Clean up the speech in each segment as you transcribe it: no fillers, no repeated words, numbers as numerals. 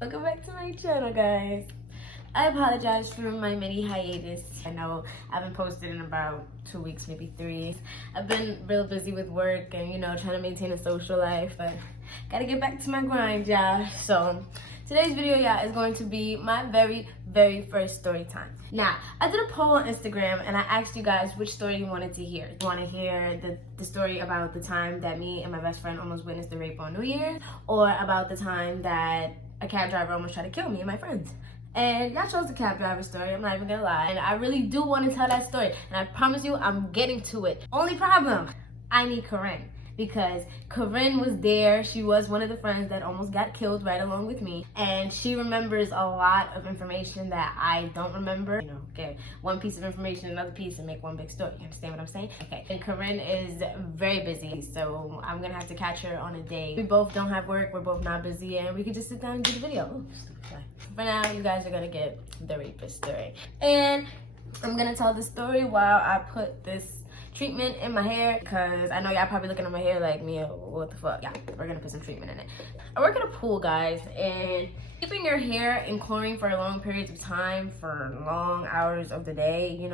Welcome back to my channel, guys. I apologize for my mini hiatus. I know I haven't posted in about 2 weeks, maybe 3. I've been real busy with work and, trying to maintain a social life, but gotta get back to my grind, y'all. So today's video, y'all, is going to be my very first story time. Now, I did a poll on Instagram and I asked you guys which story you wanted to hear. You want to hear the story about the time that me and my best friend almost witnessed the rape on New Year's, or about the time that a cab driver almost tried to kill me and my friends? And y'all chose the cab driver story, I'm not even gonna lie. And I really do want to tell that story. And I promise you, I'm getting to it. Only problem, I need Corinne. Because Corinne was there. She was one of the friends that almost got killed right along with me. And she remembers a lot of information that I don't remember. Get one piece of information, another piece, and make one big story. You understand what I'm saying? Okay. And Corinne is very busy, so I'm gonna have to catch her on a day. We both don't have work, we're both not busy, and we could just sit down and do the video. Ooh, for now, you guys are gonna get the rapist story. And I'm gonna tell the story while I put this treatment in my hair, because I know y'all probably looking at my hair like, Mia, what the fuck? Yeah, we're gonna put some treatment in it. I work at a pool, guys, and keeping your hair in chlorine for long periods of time, for long hours of the day,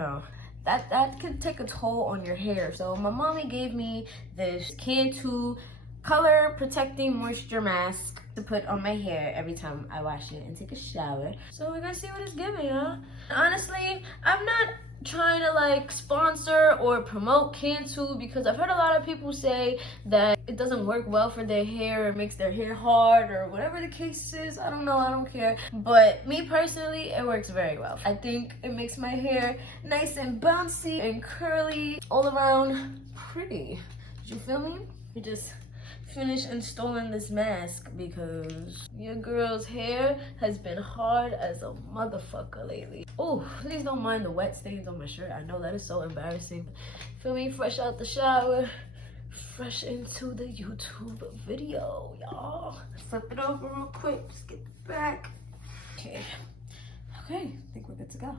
that could take a toll on your hair. So my mommy gave me this Cantu color protecting moisture mask to put on my hair every time I wash it and take a shower. So we're gonna see what it's giving, huh? Honestly, I'm not trying to sponsor or promote Cantu, because I've heard a lot of people say that it doesn't work well for their hair, it makes their hair hard, or whatever the case is. I don't know, I don't care. But me personally, it works very well. I think it makes my hair nice and bouncy and curly, all around pretty. Did you feel me? You just finished installing this mask because your girl's hair has been hard as a motherfucker lately. Oh, please don't mind the wet stains on my shirt. I know that is so embarrassing. Feel me? Fresh out the shower, fresh into the YouTube video, y'all. Flip it over real quick. Just get the back. Okay, I think we're good to go.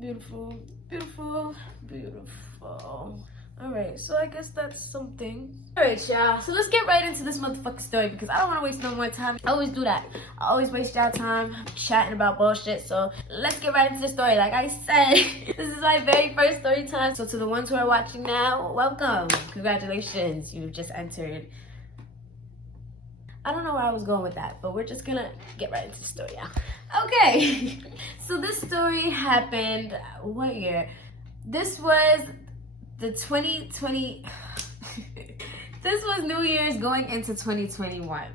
Beautiful, beautiful, beautiful. Alright, so I guess that's something. Alright, y'all, so let's get right into this motherfucking story, because I don't want to waste no more time. I always do that. I always waste y'all time chatting about bullshit. So let's get right into the story. Like I said, this is my very first story time. So to the ones who are watching now, welcome. Congratulations, you've just entered. I don't know where I was going with that, but we're just gonna get right into the story, y'all. Okay, so this story happened, what year? This was the 2020, this was New Year's going into 2021.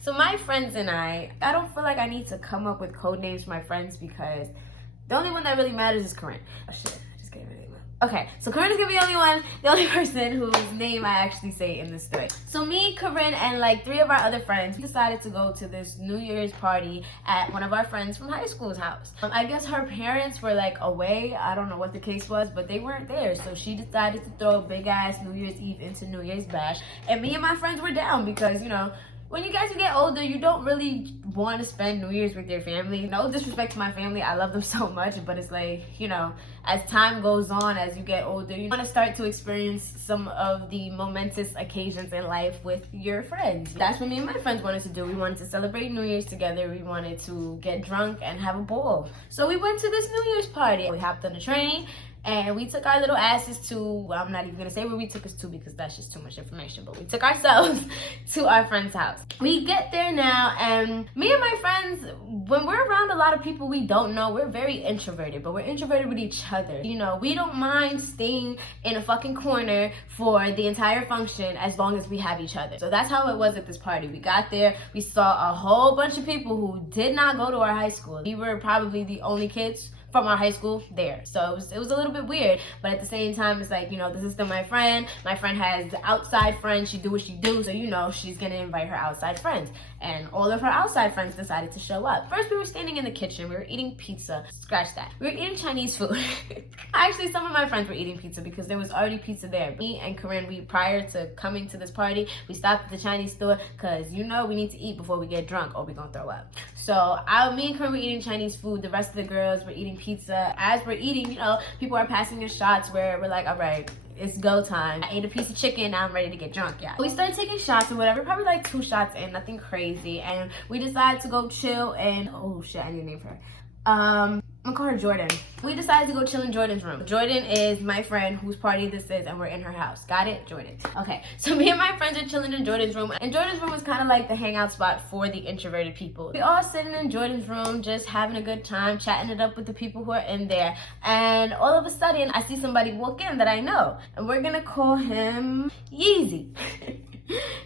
So my friends and I don't feel like I need to come up with code names for my friends, because the only one that really matters is Corinne. Oh shit, I just gave her name. Okay, so Corinne is gonna be the only person whose name I actually say in this story. So me, Corinne, and 3 of our other friends decided to go to this New Year's party at one of our friends from high school's house. I guess her parents were away. I don't know what the case was, but they weren't there. So she decided to throw a big ass New Year's Eve into New Year's bash. And me and my friends were down because, when you guys get older, you don't really want to spend New Year's with your family. No disrespect to my family, I love them so much, but it's as time goes on, as you get older, you want to start to experience some of the momentous occasions in life with your friends. That's what me and my friends wanted to do. We wanted to celebrate New Year's together. We wanted to get drunk and have a ball. So we went to this New Year's party. We hopped on the train, and we took our little asses to, well, I'm not even gonna say where we took us to because that's just too much information, but we took ourselves to our friend's house. We get there now, and me and my friends, when we're around a lot of people we don't know, we're very introverted, but we're introverted with each other. We don't mind staying in a fucking corner for the entire function as long as we have each other. So that's how it was at this party. We got there, we saw a whole bunch of people who did not go to our high school. We were probably the only kids from our high school there. So it was a little bit weird, but at the same time, it's this is still my friend. My friend has outside friends. She do what she do, so she's gonna invite her outside friends. And all of her outside friends decided to show up. First, we were standing in the kitchen. We were eating pizza. Scratch that. We were eating Chinese food. Actually, some of my friends were eating pizza because there was already pizza there. Me and Corinne, prior to coming to this party, we stopped at the Chinese store because we need to eat before we get drunk or we're gonna throw up. So me and Corinne were eating Chinese food. The rest of the girls were eating pizza. As we're eating, people are passing us shots where we're like, all right, it's go time. I ate a piece of chicken, now I'm ready to get drunk, yeah. We started taking shots or whatever, probably like 2 shots in, nothing crazy. And we decided to go chill and, oh shit, I need to name her. I'm gonna call her Jordan. We decided to go chill in Jordan's room. Jordan is my friend whose party this is, and we're in her house. Got it? Jordan. Okay, so me and my friends are chilling in Jordan's room, and Jordan's room is kind of like the hangout spot for the introverted people. We all sitting in Jordan's room, just having a good time, chatting it up with the people who are in there, and all of a sudden, I see somebody walk in that I know, and we're gonna call him Yeezy.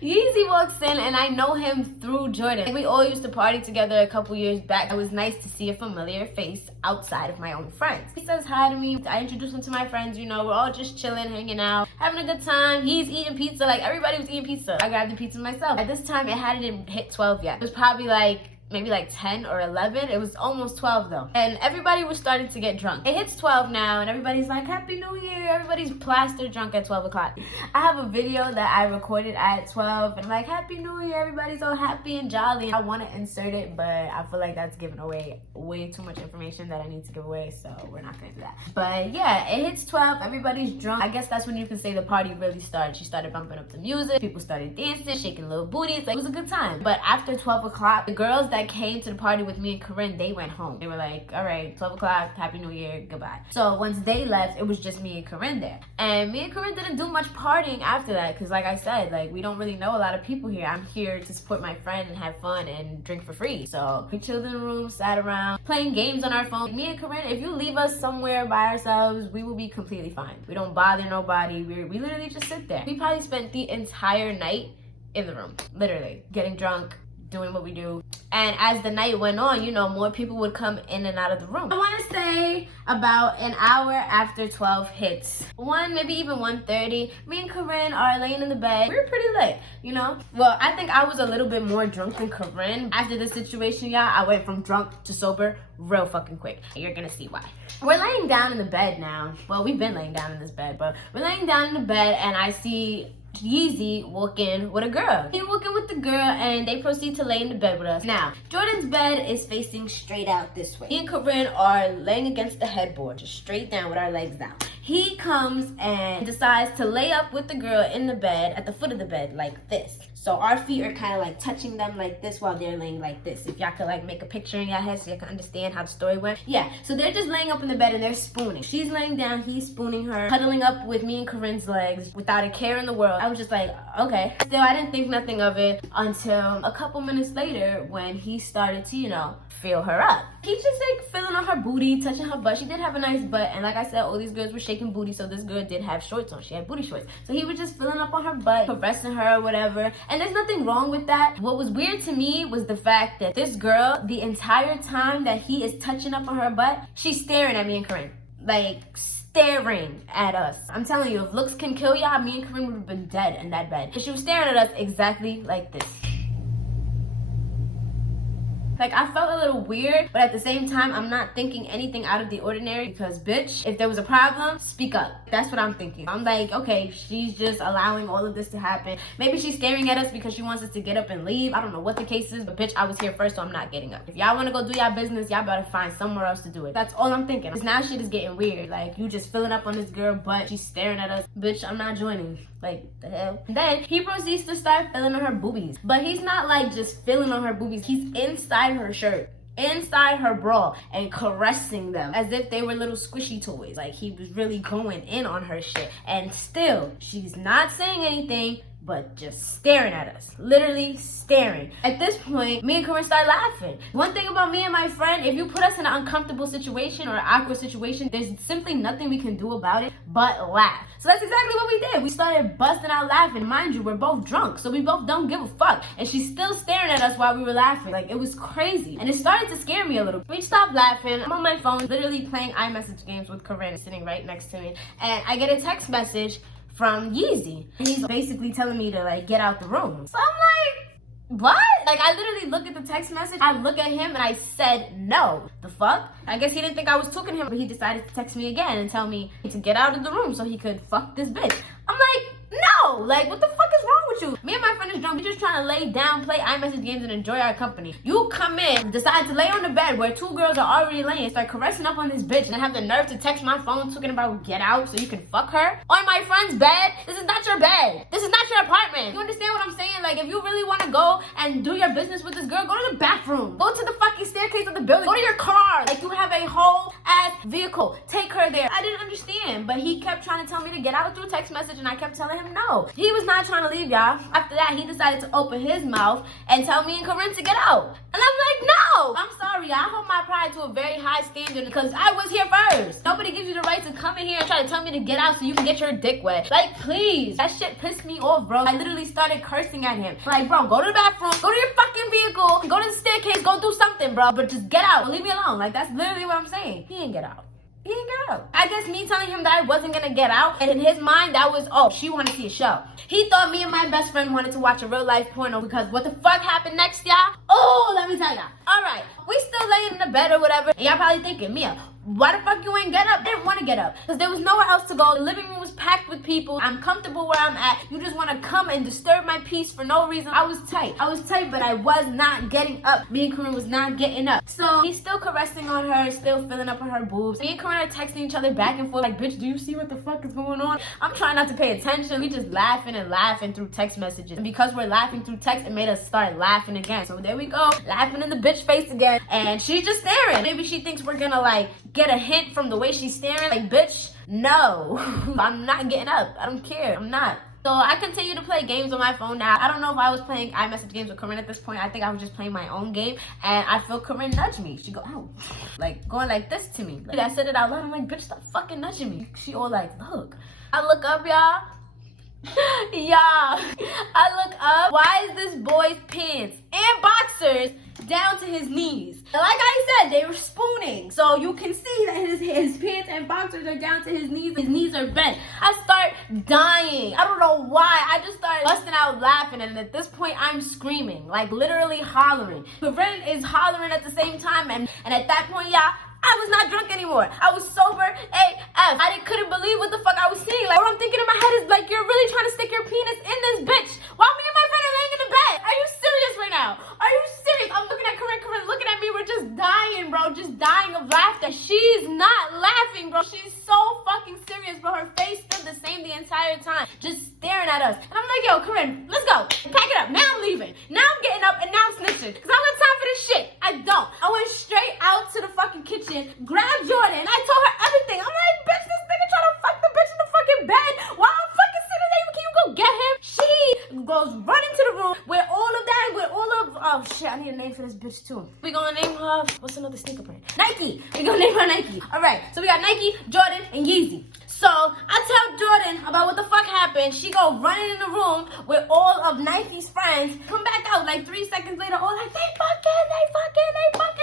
Yeezy walks in, and I know him through Jordan. We all used to party together a couple years back. It was nice to see a familiar face outside of my own friends. He says hi to me. I introduce him to my friends, you know, we're all just chilling, hanging out, having a good time. He's eating pizza, like everybody was eating pizza. I grabbed the pizza myself. At this time, it hadn't hit 12 yet. It was probably like maybe like 10 or 11. It was almost 12 though. And everybody was starting to get drunk. It hits 12 now and everybody's like, Happy New Year. Everybody's plastered drunk at 12 o'clock. I have a video that I recorded at 12 and I'm like, Happy New Year. Everybody's all happy and jolly. I want to insert it, but I feel like that's giving away way too much information that I need to give away. So we're not going to do that. But yeah, it hits 12. Everybody's drunk. I guess that's when you can say the party really started. She started bumping up the music. People started dancing, shaking little booties. Like, it was a good time. But after 12 o'clock, the girls that came to the party with me and Corinne, they went home. They were like, all right, 12 o'clock, Happy New Year, goodbye. So once they left, it was just me and Corinne there. And me and Corinne didn't do much partying after that because like I said, like we don't really know a lot of people here. I'm here to support my friend and have fun and drink for free. So we chilled in the room, sat around, playing games on our phone. Me and Corinne, if you leave us somewhere by ourselves, we will be completely fine. We don't bother nobody. We literally just sit there. We probably spent the entire night in the room, literally getting drunk, doing what we do. And as the night went on, you know, more people would come in and out of the room. I want to say about an hour after 12 hits, maybe even 1:30, me and Corinne are laying in the bed. We were pretty lit, you know? Well, I think I was a little bit more drunk than Corinne. After this situation, y'all, I went from drunk to sober real fucking quick. You're gonna see why. We're laying down in the bed now. Well, we've been laying down in this bed, but we're laying down in the bed and I see Yeezy walk in with a girl. He walk in with the girl and they proceed to lay in the bed with us. Now, Jordan's bed is facing straight out this way. Me and Corinne are laying against the headboard, just straight down with our legs down. He comes and decides to lay up with the girl in the bed, at the foot of the bed, like this. So our feet are kind of like touching them like this while they're laying like this. If y'all could like make a picture in your head so you can understand how the story went. Yeah, so they're just laying up in the bed and they're spooning. She's laying down, he's spooning her, cuddling up with me and Corinne's legs without a care in the world. I was just like, okay. Still, I didn't think nothing of it until a couple minutes later when he started to, you know, feel her up. He's just like feeling on her booty, touching her butt. She did have a nice butt, and like I said, all these girls were shaking booty, so this girl did have shorts on. She had booty shorts. So he was just feeling up on her butt, caressing her or whatever. And there's nothing wrong with that. What was weird to me was the fact that this girl, the entire time that he is touching up on her butt, she's staring at me and Corinne. Like, staring at us. I'm telling you, if looks can kill y'all, me and Corinne would have been dead in that bed. But she was staring at us exactly like this. Like, I felt a little weird, but at the same time, I'm not thinking anything out of the ordinary because, bitch, if there was a problem, speak up. That's what I'm thinking. I'm like, okay, she's just allowing all of this to happen. Maybe she's staring at us because she wants us to get up and leave. I don't know what the case is, but bitch, I was here first, so I'm not getting up. If y'all want to go do y'all business, y'all better find somewhere else to do it. That's all I'm thinking. Because now shit is getting weird. Like, you just filling up on this girl, but she's staring at us. Bitch, I'm not joining. Like, the hell? And then he proceeds to start filling on her boobies. But he's not like just filling on her boobies. He's inside her shirt, inside her bra, and caressing them as if they were little squishy toys. Like, he was really going in on her shit. And still, she's not saying anything, but just staring at us. Literally staring. At this point, me and Corinne started laughing. One thing about me and my friend, if you put us in an uncomfortable situation or an awkward situation, there's simply nothing we can do about it but laugh. So that's exactly what we did. We started busting out laughing. Mind you, we're both drunk, so we both don't give a fuck. And she's still staring at us while we were laughing. Like, it was crazy. And it started to scare me a little. We stopped laughing. I'm on my phone, literally playing iMessage games with Corinne sitting right next to me. And I get a text message from Yeezy. And he's basically telling me to like get out the room. So I'm like, what? Like, I literally look at the text message, I look at him and I said no. The fuck? I guess he didn't think I was talking to him, but he decided to text me again and tell me to get out of the room so he could fuck this bitch. I'm like, no! Like, what the fuck is wrong with you? Me and my friend is drunk. We just trying to lay down, play iMessage games, and enjoy our company. You come in, decide to lay on the bed where two girls are already laying, start caressing up on this bitch, and have the nerve to text my phone talking about get out so you can fuck her on my friend's bed. This is not your bed. This is not your apartment. You understand what I'm saying? Like, if you really want to go and do your business with this girl, go to the bathroom. Go to the fucking staircase of the building. Go to your car. Like, you have a whole ass vehicle. Take her there. I didn't understand, but he kept trying to tell me to get out through text message, and I kept telling him no. He was not trying to leave, y'all. After that, he decided to open his mouth and tell me and Corinne to get out. And I'm like, no! I'm sorry, I hold my pride to a very high standard because I was here first. Nobody gives you the right to come in here and try to tell me to get out so you can get your dick wet. Like, please. That shit pissed me off, bro. I literally started cursing at him. Like, bro, go to the bathroom, go to your fucking vehicle, go to the staircase, go do something, bro. But just get out. Leave me alone. Like, that's literally what I'm saying. He didn't get out. He didn't get out. I guess me telling him that I wasn't gonna get out, and in his mind, that was, oh, she wanted to see a show. He thought me and my best friend wanted to watch a real life porno because what the fuck happened next, y'all? Oh, let me tell y'all. All right, we still laying in the bed or whatever, and y'all probably thinking, Mia, why the fuck you ain't get up? I didn't want to get up because there was nowhere else to go. The living room was packed with people. I'm comfortable where I'm at. You just want to come and disturb my peace for no reason. I was tight, but I was not getting up. Me and Corinne was not getting up. So he's still caressing on her, still filling up on her boobs. Me and Corinne are texting each other back and forth like, bitch, do you see what the fuck is going on? I'm trying not to pay attention. We just laughing and laughing through text messages. And because we're laughing through text, it made us start laughing again. So there we go, laughing in the bitch face again. And she's just staring. Maybe she thinks we're gonna like get a hint from the way she's staring. Like, bitch, no. I'm not getting up. I don't care. I'm not. So I continue to play games on my phone now. I don't know if I was playing iMessage games with Corinne at this point. I think I was just playing my own game. And I feel Corinne nudge me. She go, ow. Like, going like this to me. Like, I said it out loud. I'm like, bitch, stop fucking nudging me. She all like, look. I look up, y'all. Y'all, I look up. Why is this boy's pants and boxers down to his knees? Like I said, they were spooning. So you can see that his pants and boxers are down to his knees. His knees are bent. I start dying. I don't know why. I just started busting out laughing. And at this point, I'm screaming. Like, literally hollering. Corinne is hollering at the same time. And at that point, y'all, I was not drunk anymore. I was sober AF. I couldn't believe what the fuck I was seeing. Like, what I'm thinking in my head is like, you're really trying to stick your penis in this bitch while me and my friend are laying in the bed. Are you serious right now? Are you serious? I'm looking at Corinne looking at me. We're just dying, bro. Just dying of laughter. She's not laughing, bro. She's so fucking serious, bro. Her face stood the same the entire time, just staring at us. And I'm like, yo, Corinne, let's go. Pack it up. Now I'm leaving. Now I'm getting up and now I'm snitching. Because I don't got time for this shit. I don't. I went straight out to the fucking kitchen, grabbed Jordan, and I told her everything. I'm like, bitch, this nigga trying to fuck the bitch in the fucking bed while I'm fucking sitting there. Can you go get him? She goes running to the room with all of that, with all of, oh shit, I need a name for this bitch too. We gonna name her, what's another sneaker brand? Nike. We gonna name her Nike. All right, so we got Nike, Jordan, and Yeezy. So I tell Jordan about what the fuck happened. She go running in the room with all of Nike's friends. Come back out like 3 seconds later, all like, they fucking.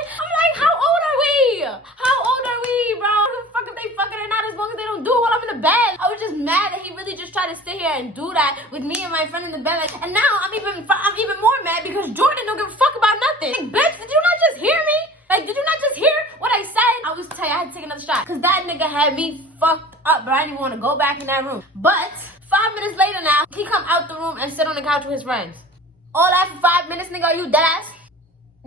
I'm like, how old are we? How old are we, bro? Who the fuck if they fucking or not, as long as they don't do it while I'm in the bed. I was just mad that he really just tried to sit here and do that with me and my friend in the bed. Like, and now I'm even more mad because Jordan don't give a fuck about nothing. Like, bitch, did you not just hear me? Like, did you not just hear what I said? I was tight. I had to take another shot. Because that nigga had me fucked up, bro. I didn't even want to go back in that room. But 5 minutes later now, he come out the room and sit on the couch with his friends. All that for 5 minutes, nigga. Are you dead ass?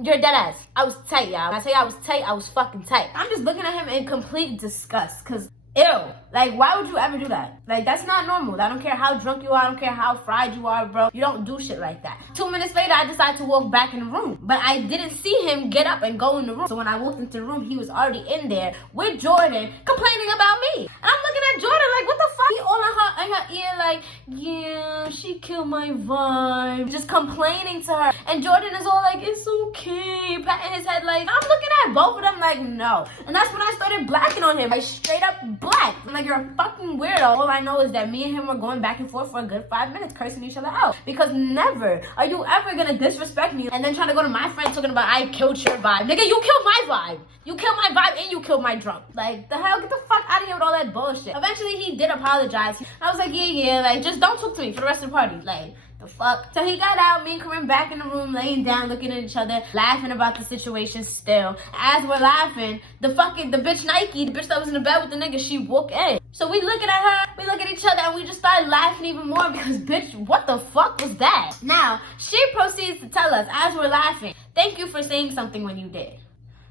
You're dead ass. I was tight, y'all. When I say I was tight, I was fucking tight. I'm just looking at him in complete disgust. Because, ew. Like, why would you ever do that? Like, that's not normal. I don't care how drunk you are. I don't care how fried you are, bro. You don't do shit like that. 2 minutes later, I decided to walk back in the room. But I didn't see him get up and go in the room. So when I walked into the room, he was already in there with Jordan complaining about me. And I'm looking at Jordan like, what the fuck? He all in her ear like, yeah, she killed my vibe. Just complaining to her. And Jordan is all like, it's okay. Patting his head like, I'm looking at both of them like, no. And that's when I started blacking on him. Like, straight up black. I'm like, you're a fucking weirdo. All I know is that me and him were going back and forth for a good 5 minutes, cursing each other out. Because never are you ever gonna disrespect me and then trying to go to my friend talking about I killed your vibe. Nigga, you killed my vibe. You killed my vibe and you killed my drunk. Like, the hell? Get the fuck out of here with all that bullshit. Eventually, he did apologize. I was like, yeah, like, just don't talk to me for the rest of the party. Like, the fuck? So he got out, me and Corinne back in the room, laying down, looking at each other, laughing about the situation still. As we're laughing, the bitch Nike, the bitch that was in the bed with the nigga, she walked in. So we looking at her, we look at each other, and we just started laughing even more because, bitch, what the fuck was that? Now, she proceeds to tell us as we're laughing, thank you for saying something when you did.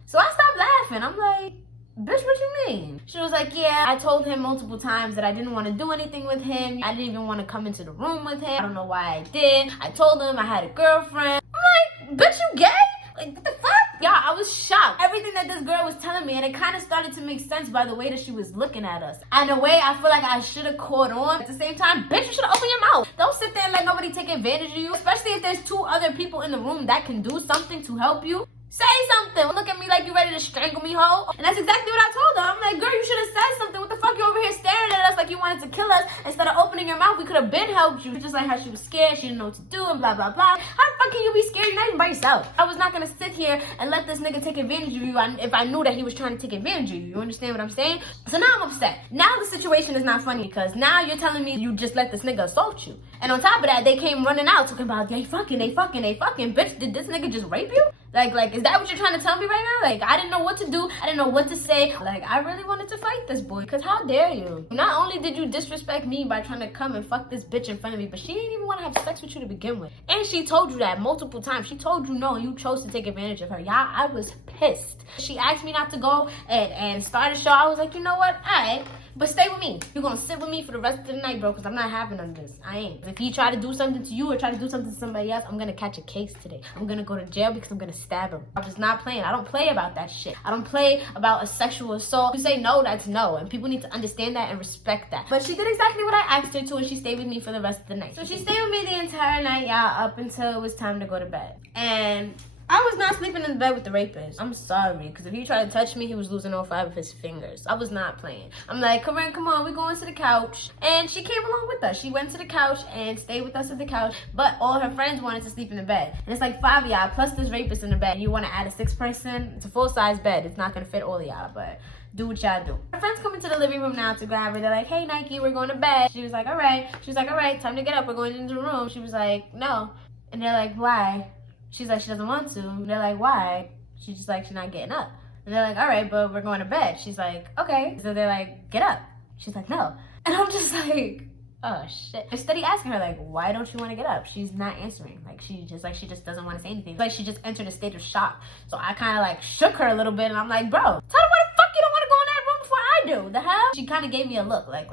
So I stopped laughing. I'm like, bitch, what you mean? She was like, yeah, I told him multiple times that I didn't want to do anything with him. I didn't even want to come into the room with him. I don't know why I did. I told him I had a girlfriend. I'm like, bitch, you gay? Like, what the fuck? Yeah, I was shocked. Everything that this girl was telling me, and it kind of started to make sense by the way that she was looking at us. And in a way, I feel like I should have caught on. At the same time, bitch, you should have opened your mouth. Don't sit there and let nobody take advantage of you, especially if there's 2 other people in the room that can do something to help you. Say something. Look at me like you ready to strangle me, ho. And that's exactly what I told her. I'm like, girl, you should have said something. What the fuck? You over here staring at us like you wanted to kill us. Instead of opening your mouth, we could have been helped you. Just like how she was scared. She didn't know what to do and blah, blah, blah. How the fuck can you be scared? You're not even by yourself. I was not going to sit here and let this nigga take advantage of you if I knew that he was trying to take advantage of you. You understand what I'm saying? So now I'm upset. Now the situation is not funny because now you're telling me you just let this nigga assault you. And on top of that, they came running out talking about they fucking. Bitch, did this nigga just rape you? Like, is that what you're trying to tell me right now? Like, I didn't know what to do. I didn't know what to say. Like, I really wanted to fight this boy. Because how dare you? Not only did you disrespect me by trying to come and fuck this bitch in front of me, but she didn't even want to have sex with you to begin with. And she told you that multiple times. She told you no, and you chose to take advantage of her. Y'all, I was pissed. She asked me not to go and start a show. I was like, you know what? All right. But stay with me. You're going to sit with me for the rest of the night, bro, because I'm not having none of this. I ain't. If he try to do something to you or try to do something to somebody else, I'm going to catch a case today. I'm going to go to jail because I'm going to stab him. I'm just not playing. I don't play about that shit. I don't play about a sexual assault. If you say no, that's no. And people need to understand that and respect that. But she did exactly what I asked her to, and she stayed with me for the rest of the night. So she stayed with me the entire night, y'all, up until it was time to go to bed. And I was not sleeping in the bed with the rapist. I'm sorry, because if he tried to touch me, he was losing all 5 of his fingers. I was not playing. I'm like, Corinne, come on, we're going to the couch. And she came along with us. She went to the couch and stayed with us at the couch, but all her friends wanted to sleep in the bed. And it's like 5 of y'all, plus this rapist in the bed. You want to add a 6th person? It's a full-size bed. It's not going to fit all of y'all, but do what y'all do. Her friends come into the living room now to grab her. They're like, hey, Nike, we're going to bed. She was like, all right. She was like, all right, time to get up. We're going into the room. She was like, no. And they're like, why? She's like, she doesn't want to. And they're like, why? She's just like, she's not getting up. And they're like, all right, but we're going to bed. She's like, okay. So they're like, get up. She's like, no. And I'm just like, oh shit. I steady asking her, like, why don't you want to get up? She's not answering. Like, she just doesn't want to say anything. Like, she just entered a state of shock. So I kind of like shook her a little bit, and I'm like, bro, tell her why the fuck you don't want to go in that room before I do. The hell? She kind of gave me a look, like,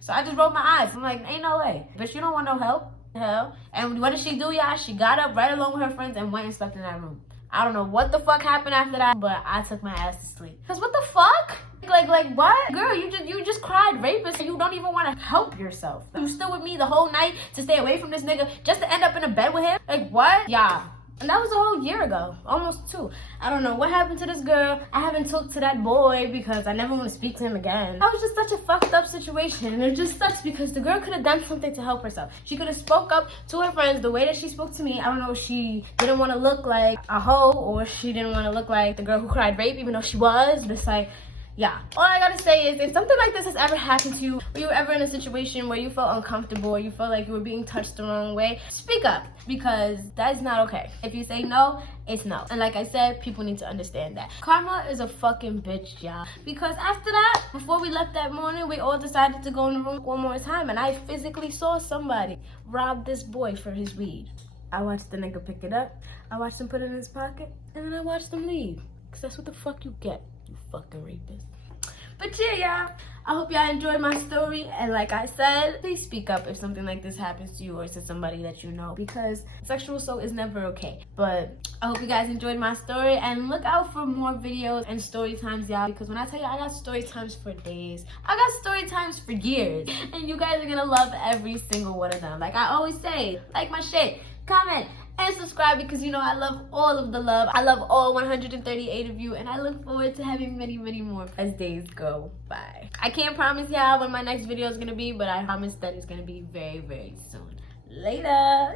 so I just rolled my eyes. I'm like, ain't no way. Bitch, you don't want no help. Hell. And what did she do, y'all? She got up right along with her friends and went and slept in that room. I don't know what the fuck happened after that, but I took my ass to sleep. Cause what the fuck? Like what? Girl, you just cried rapist and you don't even want to help yourself. You still with me the whole night to stay away from this nigga just to end up in a bed with him? Like what? Yeah. And that was a whole year ago, almost 2. I don't know what happened to this girl. I haven't talked to that boy because I never want to speak to him again. That was just such a fucked up situation. And it just sucks because the girl could have done something to help herself. She could have spoke up to her friends the way that she spoke to me. I don't know if she didn't want to look like a hoe or she didn't want to look like the girl who cried rape, even though she was. Just like, yeah. All I gotta say is if something like this has ever happened to you, or you were ever in a situation where you felt uncomfortable or you felt like you were being touched the wrong way, speak up because that's not okay. If you say no, it's no. And like I said, people need to understand that. Karma is a fucking bitch, y'all. Because after that, before we left that morning, we all decided to go in the room one more time and I physically saw somebody rob this boy for his weed. I watched the nigga pick it up, I watched him put it in his pocket, and then I watched him leave. Because that's what the fuck you get. You fucking rapist. But yeah, y'all, I hope y'all enjoyed my story. And like I said, please speak up if something like this happens to you or to somebody that you know, because sexual assault is never okay. But I hope you guys enjoyed my story and look out for more videos and story times, y'all, because when I tell you I got story times for days, I got story times for years, and you guys are gonna love every single one of them. Like I always say, like my shit, comment, and subscribe because you know I love all of the love. I love all 138 of you, and I look forward to having many, many more as days go by. I can't promise y'all when my next video is gonna be, but I promise that it's gonna be very, very soon. Later.